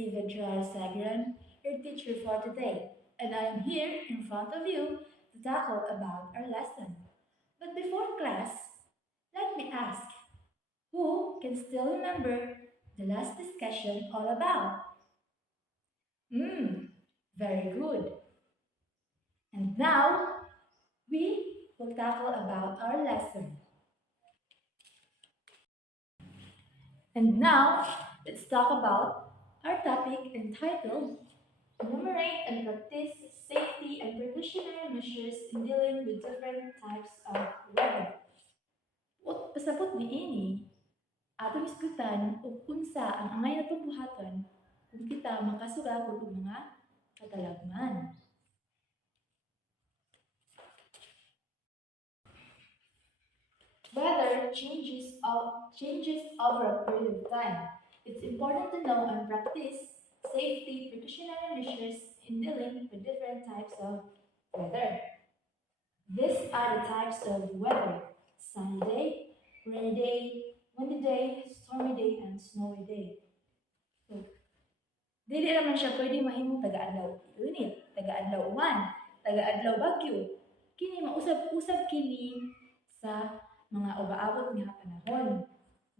MC Ventura Sagran, your teacher for today, and I am here in front of you to tackle about our lesson. But before class, let me ask, who can still remember the last discussion all about? Hmm, very good. And now, we will tackle about our lesson. And now, let's talk about our topic entitled Enumerate and Practice Safety and Precautionary Measures in Dealing with Different Types of Weather. Pasabot ni ini, atong isgutan ug unsa ang angay natong buhaton kung kita makasugakod og mga katalagman. Weather changes over a period of time. It's important to know and practice safety precautionary measures in dealing with different types of weather. These are the types of weather: sunny day, rainy day, windy day, stormy day, and snowy day. So, dili naman siya pwede mahimong taga-adlaw init, taga-adlaw uwan, taga-adlaw bagyo. Kini mausab-usab kini sa mga ubaabot nga panahon.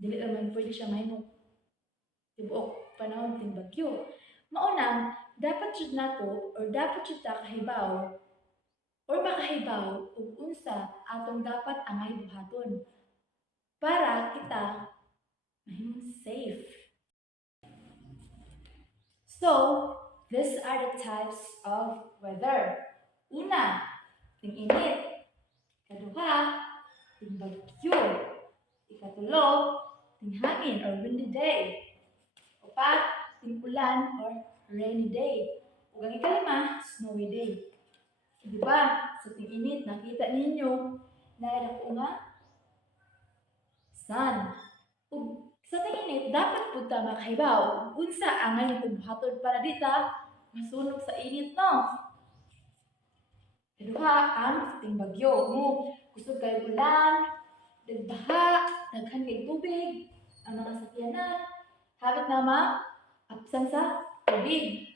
Dili naman pwede siya mahimong tibuok panahon ting bagyo. Mauna, dapat jud nato or dapat jud ta kahibaw or makahibaw ug unsa atong dapat angay buhaton para kita mahimong safe. So, these are the types of weather. Una, ting init. Ikaduha, ting bagyo. Ikatulo, ting hangin or windy day. Upat, ting ulan or rainy day. Ug ang ikalima, snowy day. Di ba? Sa ting init, nakita ninyo na dako nga sun. Ug sa ting init, dapat pud ta makahibaw ug unsa ang ngayon buhaton para di ta masunog sa init, no? Kaduha, ang ting bagyo mo. Kusog kay ulan, nagbaha, daghan kay tubig, ang mga sakyanan, hawit na ma-absan sa tubig.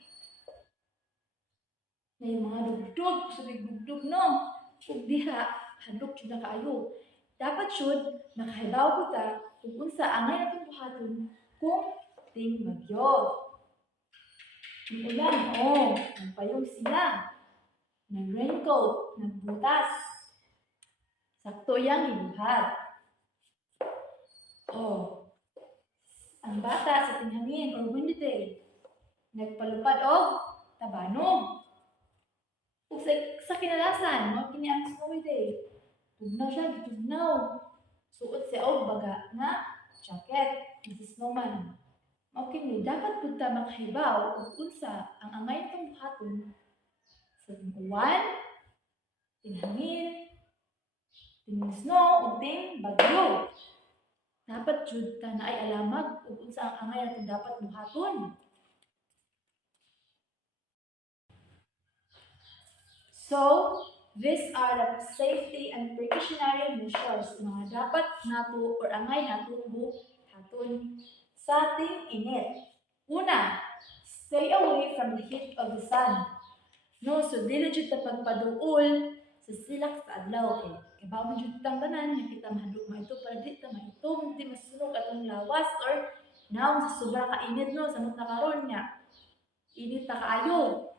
May mga dugdug, kusog dugdug, no? Ug diha, handok jud na kaayo. Dapat jud makahibaw ko ta kung unsa angay natong buhaton kung ting bagyo. Ang ulan, nagpayong sila. Nag-raincoat, nagbutas. Sakto yang gibuhat. Ang bata sa tinghangin or windy day, nagpalupad og tabanog. Ug sa kinalasan, mo kini ang snowy day. Tugnaw siya, gitugnaw. Suot siya og baga nga jacket, si snowman. Mao kini dapat pud ta makahibaw ug unsa ang angay tong buhaton sa uwan, ting hangin, ting snow, ug ting bagyo. Dapat jud ta naay alamag ug unsa ang angay naton dapat buhaton. So, these are the safety and precautionary measures mga dapat nato or angay nato buhaton sa ting init. Una, stay away from the heat of the sun. No, so dili jud ta pagpaduol sa silak sa adlaw kay bawon jud tang tanan nga kita mahadlok maito para di ta maitom, di masunog atong lawas or naong sa sobra ka init, no, samot na karon nga init ta kaayo.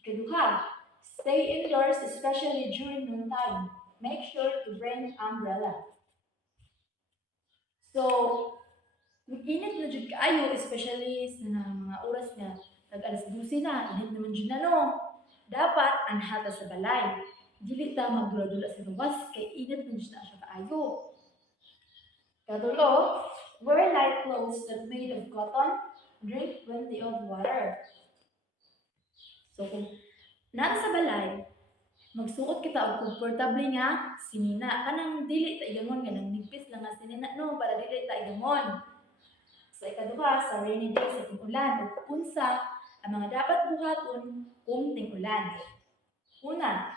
Ikaduha, stay indoors especially during noontime. Make sure to bring umbrella. So, kung init na jud kaayo, especially sa mga oras nga tag alas 12 na, init naman jud na, no. Dapat anhata sa balay. Dili ta magdula-dula sa luwas kay init na jud na siya kaayo. Katulo, wear light clothes that made of cotton. Drink plenty of water. So kung nara sa balay, magsuot kita og komportable nga sinina. Kanang dili ta igamon nga nang nigpis lang nga sinina, no, para dili ta igamon. So ikaduha, sa rainy day sa ting-ulan ug unsa ang mga dapat buhaton kung ting-ulan. Una,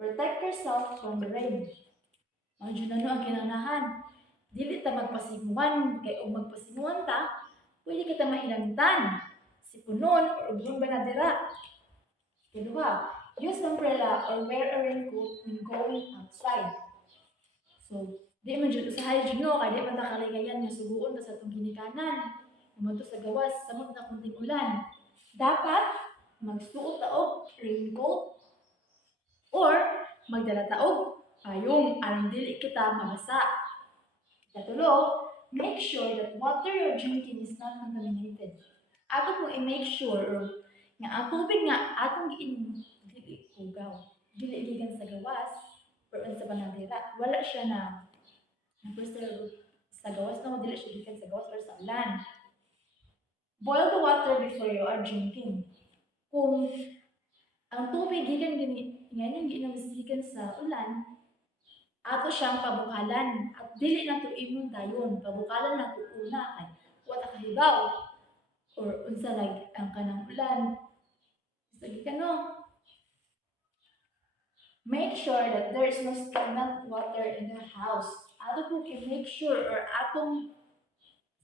protect yourself from the rain. Ang jud na ang kinahanglan. Dili ta magpasinguan kay ug magpasinguan ta, pwede kita mahinangtan. Si punon or ubron ba na dira. Ikaduha, use umbrella or wear a raincoat when going outside. So, di man jud usahay jud no, kaya di man ta kaligayan nga suguon ta sa atong ginikanan. Umadto sa gawas, samot na kunting ulan. Dapat magsuot ta og raincoat or magdala ta og payong aron dili kita mabasa. Katulo, make sure that water you're drinking is not contaminated. Ato po i-make sure nga ang tubig nga atong giinom dili kugaw, dili gikan sa gawas or sa panadira. Wala siya na preserve sa gawas no, dili siya gikan sa gawas or sa ulan. Boil the water before you are drinking. Kung ang tubig gikan gani ngayon giinom gikan sa ulan, ato siyang pabukalan at dili na to imong dayon, pabukalan na to una kay wala kahibaw or unsa like ang kanang ulan. Sige ka no. Make sure that there is no stagnant water in the house. Ato po make sure or atong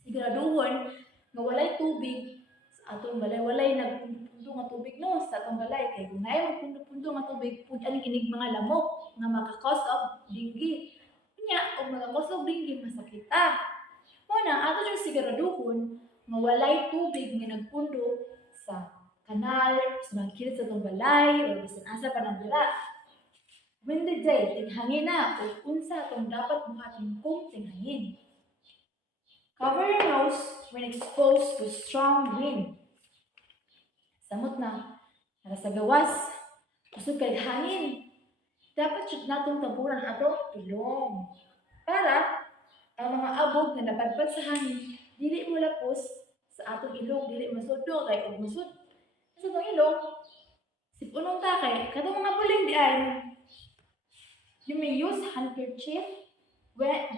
siguraduhon nga walay tubig sa atong balay, walay nagpundo nga tubig no sa atong balay kay kung nay magpundo nga tubig pud ani kinig mga lamok nga maka-cause of dengue. Nya og maka-cause of dengue masakita. Una, ato jud siguraduhon nga walay tubig nga nagpundo sa kanal, sa mga kilid sa atong balay or bisan asa pa nandira. When the day tinghangin na o unsa atong dapat buhaton kung tinghangin. Cover your nose when exposed to strong wind. Samot na, para sa gawas, kusog kay hangin. Dapat jud natong taburan atong ilong. Para ang mga abog na napadpad sa hangin, dili mo lapos sa atong ilong, dili masudlo kay og masud. Sa atong ilong, sipunong ta kay kadto mga buling di ay. You may use handkerchief. Wind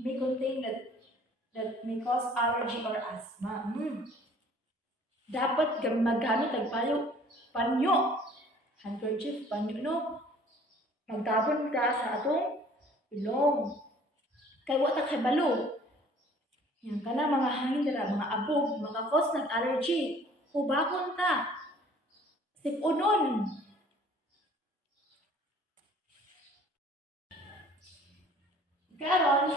may contain that may cause allergy or asthma. Dapat magamit ang panyo. Handkerchief, panyo, no? Magtabon ka sa atong ilong. Kay wata kay balo. Yan ka na mga hangin dira, mga abog, mga cause ng allergy. Hubakon ta. Sipunon. Karon,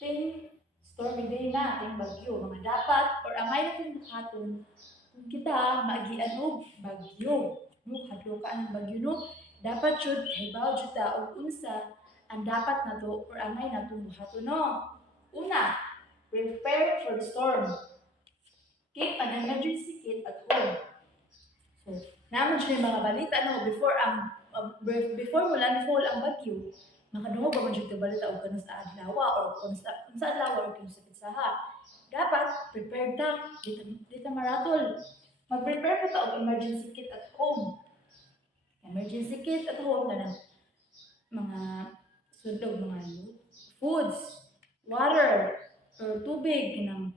ting stormy day na, ting bagyo, mga dapat or amay natin buhaton kung kita maagian og bagyo. No, hadlo ka ang bagyo no, dapat jud hibaw jud ta og unsa ang dapat nato or amay nato buhaton no. Una, prepare for the storm. Keep an emergency kit at home. So, naman siya yung mga balita no before mo landfall ang bagyo. Makadungog ba man jud ka balita og kanus sa adlaw or kung sa adlaw or kung sa pitsaha. Dapat prepared ta, dito maratol. Mag-prepare pa ta og emergency kit at home. Emergency kit at home na mga sundog, mga foods, water, or tubig ng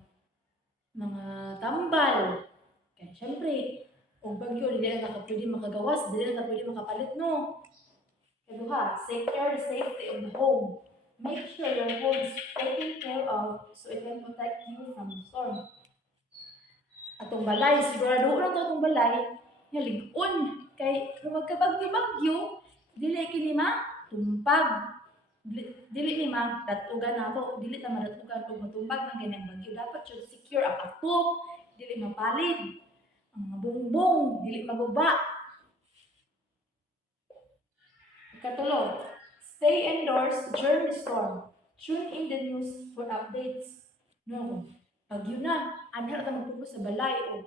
mga tambal. Kaya syempre, og bagyo dili na ka pwede makagawas, dili na ka pwede makapalit no. Kaduha, secure the safety of the home. Make sure your home is taken care of so it can protect you from the storm. Atong balay, sigurado na to atong balay, nga lig-on. Kay kung magkabagyo-bagyo, dili kini tumpag. Dili ni datugan nato, dili ta madatugan og matumbag ng ganang bagyo. Dapat jud secure ang atop, dili mapalid. Ang mga bongbong, dili maguba. Katulog, stay indoors during the storm. Tune in the news for updates. No, bagyo na, anhar ka magpupos sa balay o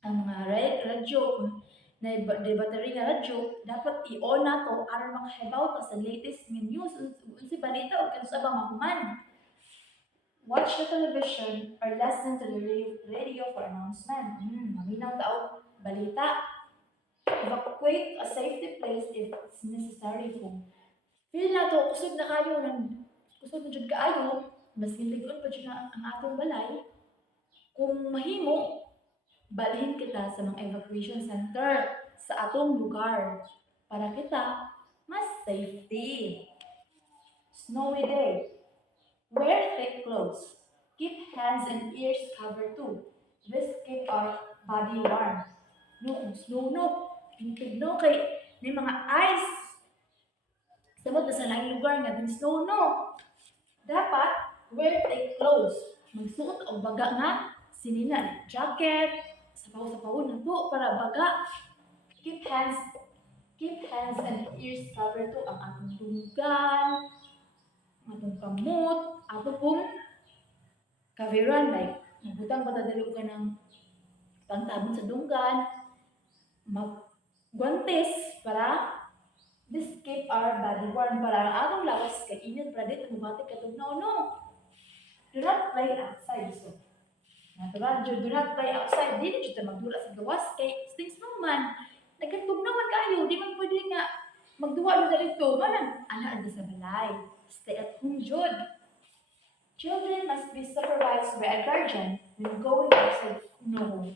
ang mga radyo, kung na battery nga radyo, dapat i-on na to aron makahibaw ka sa latest news, unsi balita o kansa ba mahuman. Watch the television or listen to the radio for announcement. Maminaw tao balita. Evacuate a safety place if it's necessary. Kung feel na to, kusog na kayo, kusog na dyan kaayo, mas ginligon pa dyan ang atong balay, kung mahimo, balhin kita sa mga evacuation center sa atong lugar para kita mas safety. Snowy day. Wear thick clothes. Keep hands and ears covered too. This keep our body warm. No, kung snow no, pintig no, kay may mga ice. Samot na sa laing lugar nga, din snow no. Dapat, wear thick clothes. Magsuot og baga nga, sinina, jacket, sapaw-sapaw na to, para baga. Keep hands, keep hands and ears covered to ang atong tunggan, atong kamot, ato pong kaveran, like, magbutang patadalo ka ng pangtabon sa dunggan, magguantes para this keep our body warm para ang atong lawas kay init para dito mabati katugnaw no. Do not play outside. So, natural, do not play outside. Dili jud ta magdula sa gawas kay stings naman. Nagkatugnawan kayo, di man pwede nga magduwa na dito. Manang ana sa balay. Stay at home jud. Children must be supervised by a guardian when going outside no home.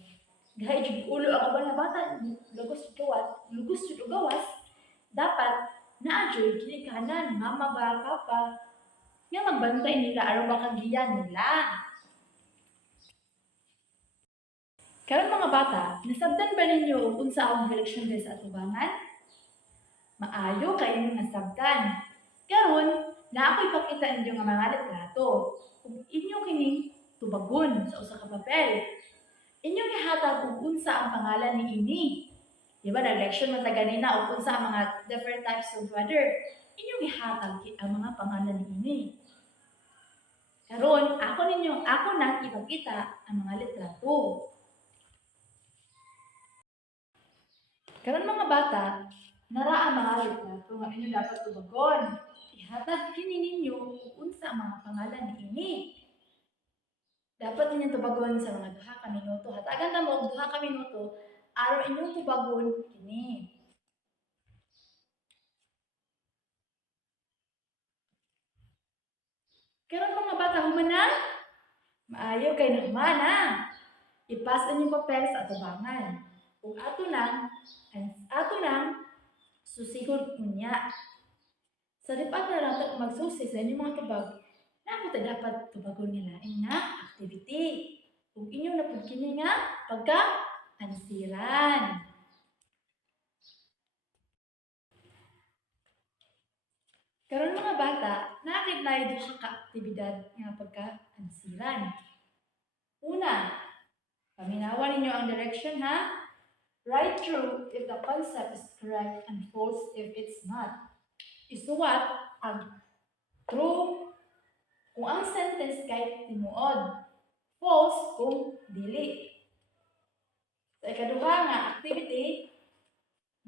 Dahil jud ulo ang abang na bata, lugos jud gawas, dapat na-adjoy kinikanan, mama ba, papa, nga magbantay nila aron makagiyan nila. Karon mga bata, nasabdan ba ninyo kung unsa ang direksyon sa atubangan? Maayo kay inyong nasabdan. Karon, na ako'y pakita ninyo nga mga litrato. Kung inyo kining tubagon sa usa ka papel, inyong ihatag kung unsa ang pangalan ni ini. Di ba, nag-lection man ta ganina o unsa ang mga different types of weather. Inyong ihatag ang mga pangalan ni ini. Karon, ako nang ipakita ang mga litrato. Karon mga bata, nara ang mga litrato nga inyo dapat tubagon. Ihatag kini ninyo kung unsa ang mga pangalan ni ini. Dapat ninyong tubagon sa mga 2 ka minuto. Hatagan na mo og 2 ka minuto aron inyong tubagon kini. Karon mga bata, humana? Maayo kay na humana. Ipas inyong papel sa atubangan. Kung ato nang susigod unya. Sa lipat na nato magsusi sa inyong mga tubag, na ta dapat tubagon nila nga activity. Kung inyong napud kini nga pagka-ansiran. Karon mga bata, nakakit 2 ka aktibidad nga pagka-ansiran. Una, paminawan ninyo ang direction ha. Write true if the concept is correct and false if it's not. Isuwat ang true kung ang sentence kay tinuod, false kung dili. Sa ikaduha nga activity,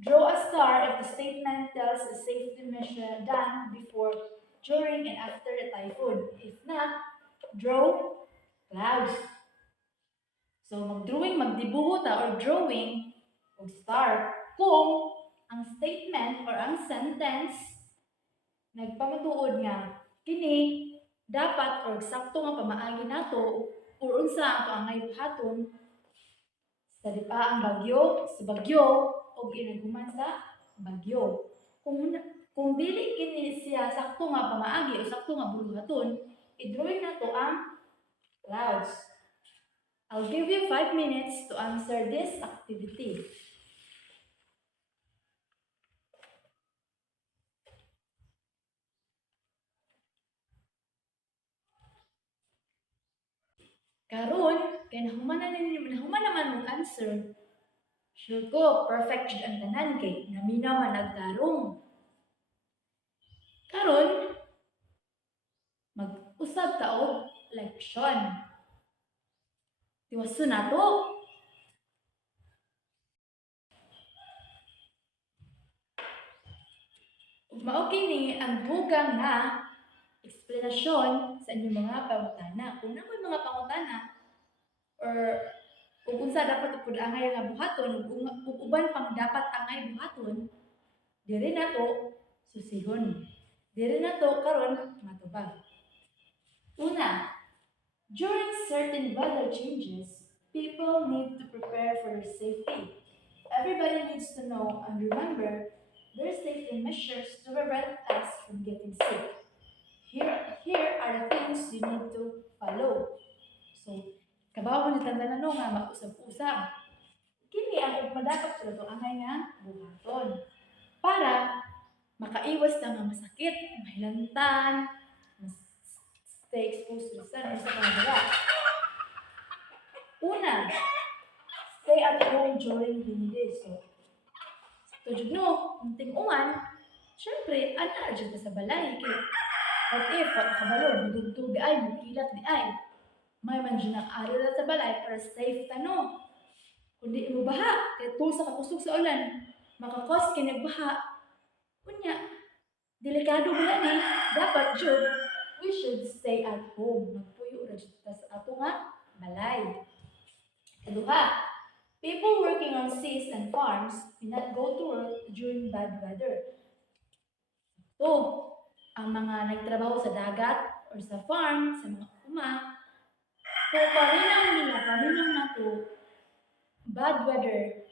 draw a star if the statement tells a safety measure done before, during, and after the typhoon. If not, draw clouds. So, magdibuho ta or drawing o star kung ang statement or ang sentence nagpamatuod nga kini dapat or sakto nga pamaagi nato or unsa ato angay buhaton sa ang bagyo, sa bagyo o ginaghuman sa bagyo. Kung dili kini siya sakto nga pamaagi o sakto nga buluhaton, i-drawing nato ang clouds. I'll give you 5 minutes to answer this activity. Karon, kay nahuman naman mong answer. Sure ko, perfect jud ang tanan kay naminaw man nagtarong. Karon, mag-usab ta og leksyon. Tiwaso na to. Ug mao kini ang dugang nga eksplanasyon sa inyong mga pangutana. Kung nakoy mga pangutana or kung unsa dapat pud angay nga buhaton ug uban pang dapat angay buhaton, diri nato susihon. Diri nato karon matubag. Una, during certain weather changes, people need to prepare for their safety. Everybody needs to know and remember their safety measures to prevent us from getting sick. Here are the things you need to follow. So, Kabaw ni tandanan no nga mausab-usab. Kini ang madakap sila to angay nga buhaton para makaiwas na nga masakit, mahilantan, mas stay exposed to the sun or sa kanila. Una, stay at home during rainy days. So, tujud no, kung ting-uwan, syempre, ana dyan ka sa balay. Kaya, what if, what kabalo, magdugtog di ay, magkilat di ay. May man dyan ang araw na sa balay para safe tano. Kundi mo baha, kaya tulsa ka kusog sa ulan, makakos ka baha. Kunya, delikado ba ni? Dapat jud, we should stay at home. Magpuyo ra jud ta sa ato nga balay. Kaduha, people working on seas and farms cannot go to work during bad weather. So, ang mga nagtrabaho sa dagat or sa farm, sa mga uma, kung paminaw na to, bad weather,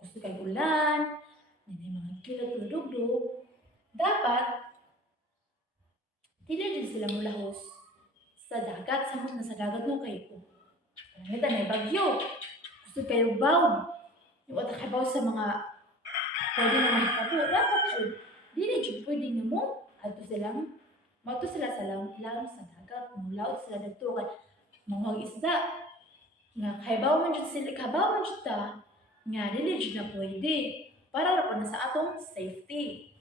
gusto kay ulan, may mga kilat o dugdog, dapat, hindi din sila mulahos sa dagat, samot na sa dagat no kayo. Nangita na bagyo, gusto kayo baw, yung atakabaw sa mga pwede na may kapo, dapat yun, hindi yun pwede nga mo, mato sila sa lang sa dagat, mulaot sila dito, mga isda, nga kabaw man jud sila, kabaw man jud ta, nga dili jud na pwede, para ra pa na sa atong safety.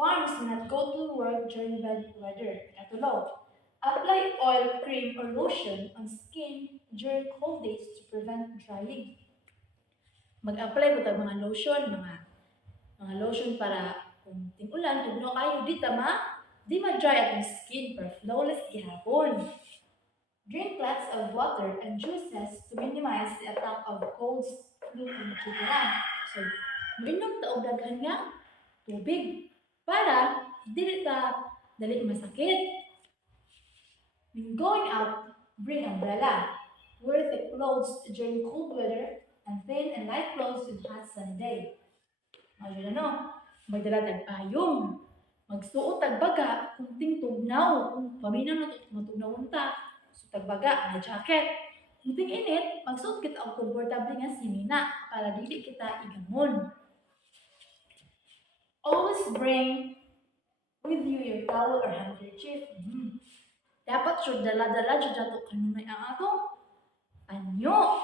Farms do not go to work during bad weather. Katulog, apply oil, cream, or lotion on skin during cold days to prevent drying. Mag-apply mo tag mga lotion para kung ting-ulan, tugno kayo, di ma-dry atong skin para flawless gihapon. Drink lots of water and juices to minimize the attack of colds, flu, and etc. So, mainom ta og daghan nga tubig para dili ta dali masakit. When going out, bring umbrella. Wear thick clothes during cold weather and thin and light clothes in hot sunny day. Ayun no, magdala tag payong. Magsuot tag baga kung tingtugnaw, kung paminaw na matugnawon ta. So tagbaga, may jacket. Kung ting-init, magsuot kita ang komportable nga simina para dili kita igamon. Always bring with you your towel or handkerchief. Dapat sure dala-dala jud ato kanunay ang atong anyo.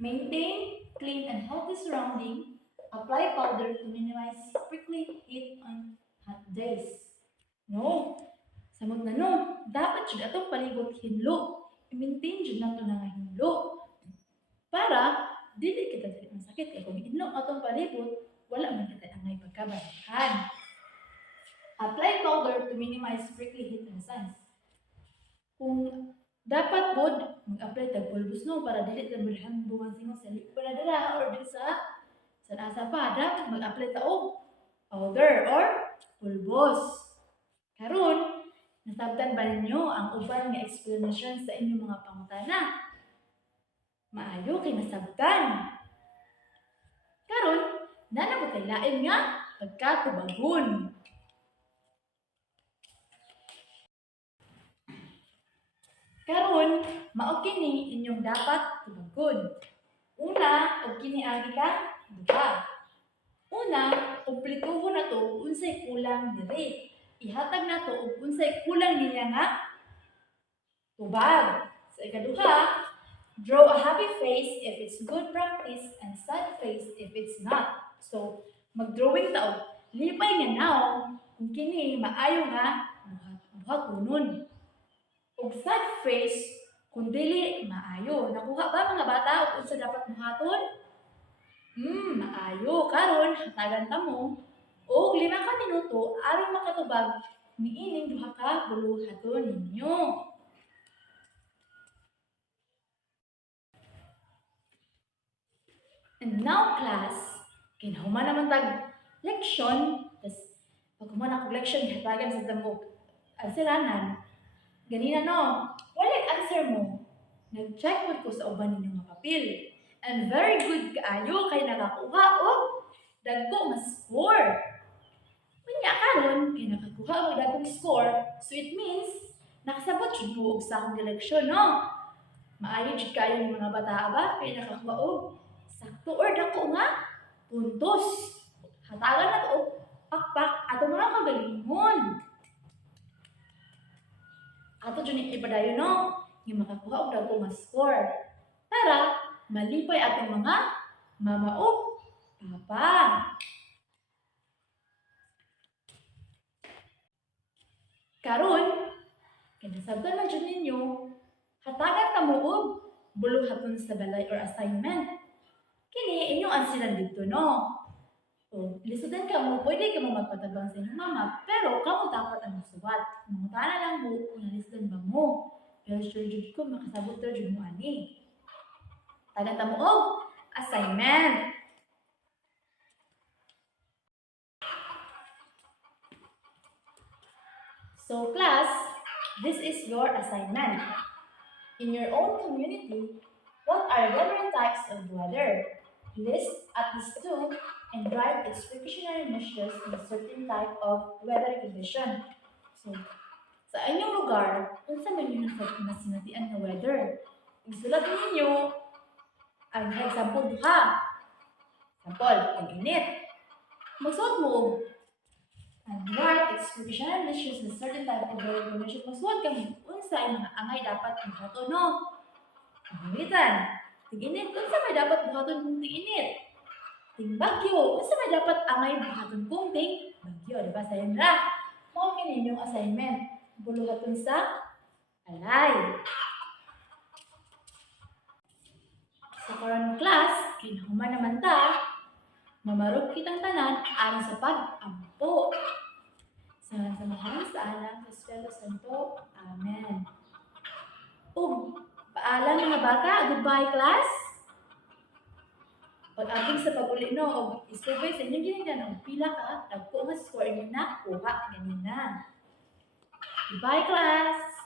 Maintain clean and healthy surrounding. Apply powder to minimize prickly heat on hot days. No, samot na no, dapat jud atong palibot hinlo. I-maintain jud nato na nga hinlo. Para dili kita dili masakit kay kung hinlo atong palibot, wala man kita angay pagkabahan. Apply powder to minimize prickly heat on sun. Kung dapat pod mag-apply tag pulbos no para dili ta bulhan buwan singo sa likod dala or di sa asa pa, dapat mag-apply ta og powder or pulbos. Karon, nasabtan ba ninyo ang uban nga explanation sa inyong mga pangutana? Maayo kay nasabtan. Karon, nanabot kay lain nga pagkatubagon. Karon, mao kini inyong dapat tubagon. Una, og kini agi ka duha. Una, kumplituhon na to unsay kulang diri. Ihatag na to og unsay kulang niya nga tubag. Sa ikaduha, draw a happy face if it's good practice and sad face if it's not. So, mag-drawing ta og lipay nga naong kung kini maayo nga buhatunon. Og sad face kung dili maayo. Nakuha ba mga bata og unsa dapat buhaton? Maayo. Karon hatagan ta mo og 5 ka minuto aron makatubag niining duha ka buluhaton ninyo. And now class, kinahuman naman tag leksyon, tas pag human ako leksyon, hatagan sa damog answeranan. Ganina no, walay answer mo. Nag-check mo ko sa uban ninyo nga papel. And very good kaayo kay nakakuha og dagko nga score. Kanya karon kay nakakuha og dagkong score, so it means Nakasabot jud mo og sa akong direksyon, no? Maayo jud kayo ng mga bata ba kay nakakuha og sakto or dako nga puntos. Hatagan na to og pakpak ato mga kagalingon. Ato jud ni ibadayon, no? Nga makakuha og dako nga score para malipay atong mga mama o papa. Karon, kinasabtan man jud ninyo, hatagan ta mo og buluhaton sa balay or assignment. Kini inyong ansiran dito, no? So, lisudan ka mo, pwede ka mo magpatabang sa inyong mama, pero kamo dapat ang suwat. Mangutana lang mo kung nalisudan ba mo. Pero sure jud ko, makasabot ta jud mo ani. Tagan ta mo og assignment. So class, this is your assignment. In your own community, what are different types of weather? List at least two and write its precautionary measures in a certain type of weather condition. So, sa inyong lugar, unsa man yung nasinatian na weather? Isulat ninyo ang example duha. Example, tag-init. Magsuot mo and write its precautionary measures in a certain type of weather condition. Magsuot ka mo unsa ay mga angay dapat buhaton, no? Pagalitan. Tig-init, unsa may dapat buhaton kung tig-init? Ting bagyo, unsa may dapat angay buhaton kung ting bagyo, di ba? Sayon ra. Mao kini inyong assignment. Buluhaton sa alay. Sa karon class, kinahuman naman ta, mamarog kitang tanan aron sa pag-ampo. Sa samahan sa anak sa Espiritu Santo. Amen. Paalam mga bata, goodbye class. Pag-abing sa pag-uli no, o isurvey sa inyong ginigyan, o pila ka, nagpo nga score niyo na, kuha ganina. Goodbye class.